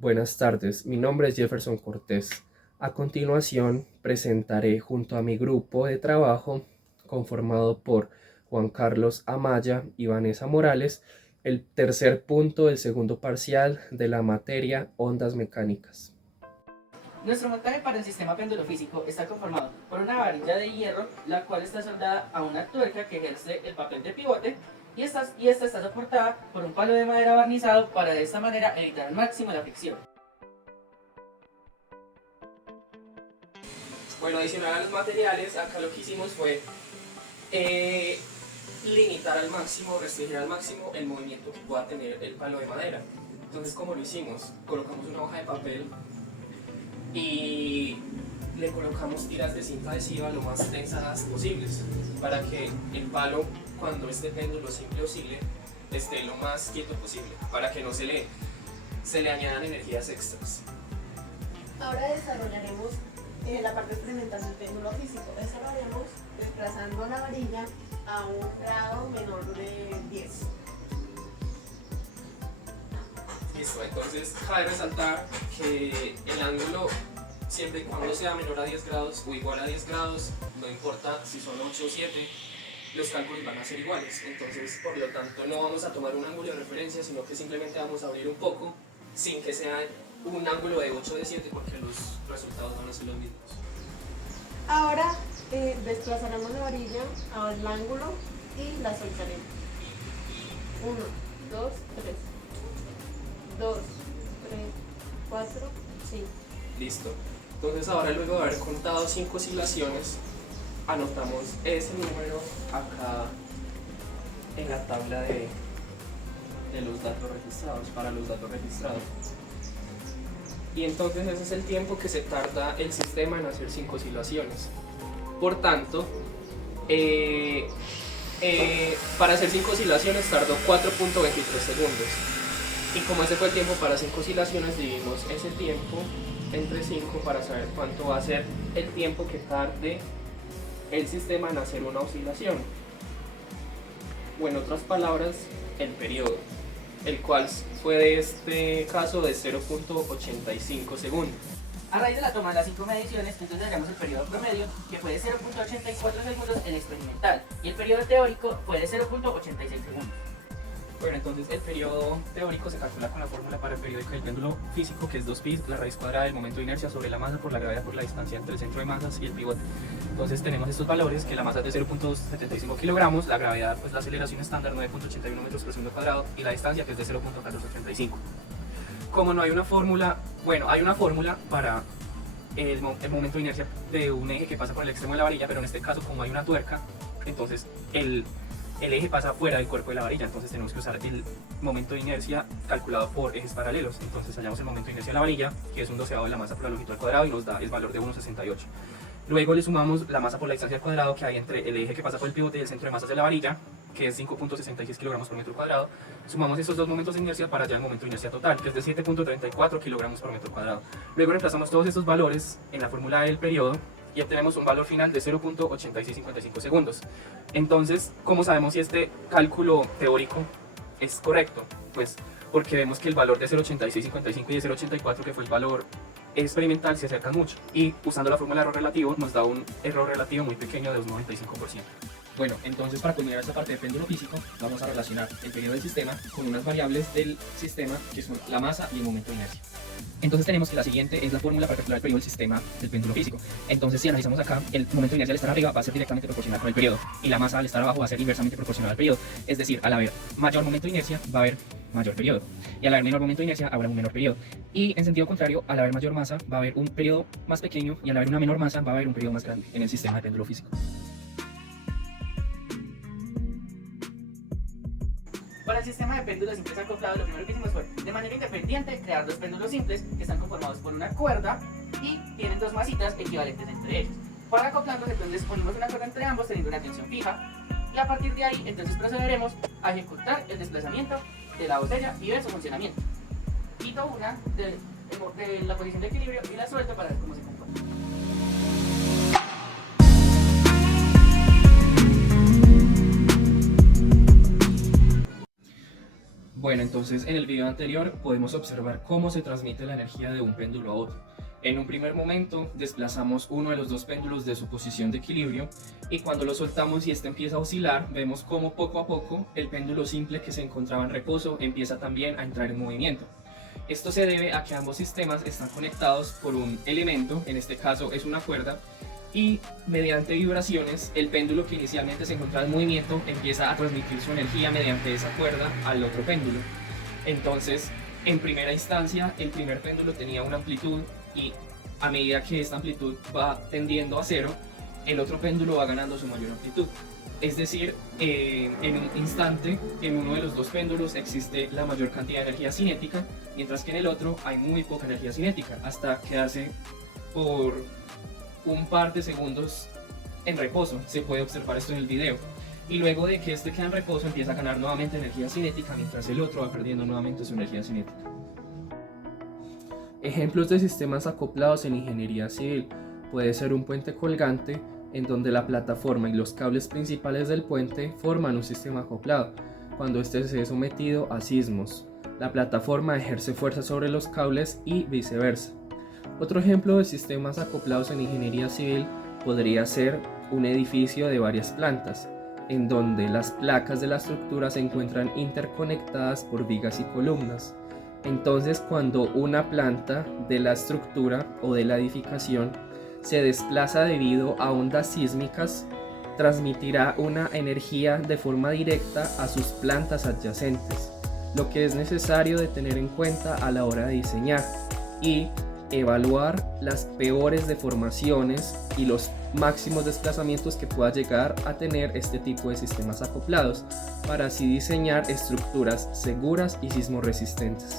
Buenas tardes, mi nombre es Jefferson Cortés. A continuación presentaré junto a mi grupo de trabajo, conformado por Juan Carlos Amaya y Vanessa Morales, el tercer punto del segundo parcial de la materia Ondas Mecánicas. Nuestro montaje para el sistema péndulo físico está conformado por una varilla de hierro, la cual está soldada a una tuerca que ejerce el papel de pivote, y esta está soportada por un palo de madera barnizado para de esta manera evitar al máximo la fricción. Bueno, adicional a los materiales, acá lo que hicimos fue limitar al máximo, restringir al máximo el movimiento que pueda tener el palo de madera. Entonces, ¿cómo lo hicimos? Colocamos una hoja de papel y le colocamos tiras de cinta adhesiva lo más tensas posibles para que el palo, cuando este péndulo simple oscile, esté lo más quieto posible, para que no se le añadan energías extras. Ahora desarrollaremos la parte experimental del péndulo físico. Eso lo haremos desplazando la varilla a un grado menor de 10. Listo, entonces cabe resaltar que el ángulo, siempre y cuando sea menor a 10 grados o igual a 10 grados, no importa si son 8 o 7, los cálculos van a ser iguales. Entonces, por lo tanto, no vamos a tomar un ángulo de referencia, sino que simplemente vamos a abrir un poco, sin que sea un ángulo de 8 o de 7, porque los resultados van a ser los mismos. Ahora desplazaremos la varilla al ángulo y la soltaremos. 1, 2, 3. 2, 3, 4, 5. Listo. Entonces ahora, luego de haber contado 5 oscilaciones, anotamos ese número acá en la tabla de los datos registrados, para los datos registrados. Y entonces ese es el tiempo que se tarda el sistema en hacer 5 oscilaciones. Por tanto, para hacer 5 oscilaciones tardó 4.23 segundos. Y como ese fue el tiempo para 5 oscilaciones, dividimos ese tiempo entre 5 para saber cuánto va a ser el tiempo que tarde el sistema en hacer una oscilación. O en otras palabras, el periodo, el cual fue de este caso de 0.85 segundos. A raíz de la toma de las 5 mediciones, entonces hallamos el periodo promedio, que fue de 0.84 segundos en experimental, y el periodo teórico fue de 0.86 segundos. Bueno, entonces el periodo teórico se calcula con la fórmula para el periódico del péndulo físico, que es 2pi, la raíz cuadrada del momento de inercia sobre la masa por la gravedad por la distancia entre el centro de masas y el pivote. Entonces tenemos estos valores, que la masa es de 0.75 kilogramos, la gravedad, pues la aceleración estándar 9.81 metros por segundo cuadrado, y la distancia, que es de 0.1485. Como no hay una fórmula, bueno, hay una fórmula para el momento de inercia de un eje que pasa por el extremo de la varilla, pero en este caso, como hay una tuerca, entonces el eje pasa fuera del cuerpo de la varilla, entonces tenemos que usar el momento de inercia calculado por ejes paralelos. Entonces hallamos el momento de inercia de la varilla, que es un doceavo de la masa por la longitud al cuadrado, y nos da el valor de 1.68. Luego le sumamos la masa por la distancia al cuadrado que hay entre el eje que pasa por el pivote y el centro de masas de la varilla, que es 5.66 kilogramos por metro cuadrado. Sumamos estos dos momentos de inercia para hallar el momento de inercia total, que es de 7.34 kilogramos por metro cuadrado. Luego reemplazamos todos estos valores en la fórmula del periodo y obtenemos un valor final de 0.8655 segundos. Entonces, ¿cómo sabemos si este cálculo teórico es correcto? Pues porque vemos que el valor de 0.8655 y de 0.84, que fue el valor experimental, se acercan mucho, y usando la fórmula de error relativo nos da un error relativo muy pequeño de un 95%. Bueno, entonces para culminar esta parte de péndulo físico, vamos a relacionar el periodo del sistema con unas variables del sistema, que son la masa y el momento de inercia. Entonces tenemos que la siguiente es la fórmula para calcular el periodo del sistema del péndulo físico. Entonces, si analizamos acá, el momento de inercia al estar arriba va a ser directamente proporcional con el periodo, y la masa al estar abajo va a ser inversamente proporcional al periodo. Es decir, al haber mayor momento de inercia va a haber mayor periodo, y al haber menor momento de inercia habrá un menor periodo. Y en sentido contrario, al haber mayor masa va a haber un periodo más pequeño, y al haber una menor masa va a haber un periodo más grande en el sistema de péndulo físico. Para el sistema de péndulos simples acoplados, lo primero que hicimos fue, de manera independiente, crear dos péndulos simples que están conformados por una cuerda y tienen dos masitas equivalentes entre ellos. Para acoplarlos, entonces ponemos una cuerda entre ambos teniendo una tensión fija, y a partir de ahí entonces procederemos a ejecutar el desplazamiento de la botella y ver su funcionamiento. Quito una de la posición de equilibrio y la suelto para ver cómo se comporta. Bueno, entonces en el video anterior podemos observar cómo se transmite la energía de un péndulo a otro. En un primer momento desplazamos uno de los dos péndulos de su posición de equilibrio y cuando lo soltamos y este empieza a oscilar, vemos cómo poco a poco el péndulo simple que se encontraba en reposo empieza también a entrar en movimiento. Esto se debe a que ambos sistemas están conectados por un elemento, en este caso es una cuerda, y mediante vibraciones el péndulo que inicialmente se encontraba en movimiento empieza a transmitir su energía mediante esa cuerda al otro péndulo. Entonces, en primera instancia, el primer péndulo tenía una amplitud y a medida que esta amplitud va tendiendo a cero, el otro péndulo va ganando su mayor amplitud. Es decir, en un instante, en uno de los dos péndulos existe la mayor cantidad de energía cinética, mientras que en el otro hay muy poca energía cinética, hasta quedarse por un par de segundos en reposo. Se puede observar esto en el video. Y luego de que este queda en reposo, empieza a ganar nuevamente energía cinética, mientras el otro va perdiendo nuevamente su energía cinética. Ejemplos de sistemas acoplados en ingeniería civil: puede ser un puente colgante, en donde la plataforma y los cables principales del puente forman un sistema acoplado. Cuando este se es sometido a sismos, la plataforma ejerce fuerza sobre los cables y viceversa. Otro ejemplo de sistemas acoplados en ingeniería civil podría ser un edificio de varias plantas, en donde las placas de la estructura se encuentran interconectadas por vigas y columnas. Entonces, cuando una planta de la estructura o de la edificación se desplaza debido a ondas sísmicas, transmitirá una energía de forma directa a sus plantas adyacentes, lo que es necesario de tener en cuenta a la hora de diseñar y evaluar las peores deformaciones y los máximos desplazamientos que pueda llegar a tener este tipo de sistemas acoplados, para así diseñar estructuras seguras y sismorresistentes.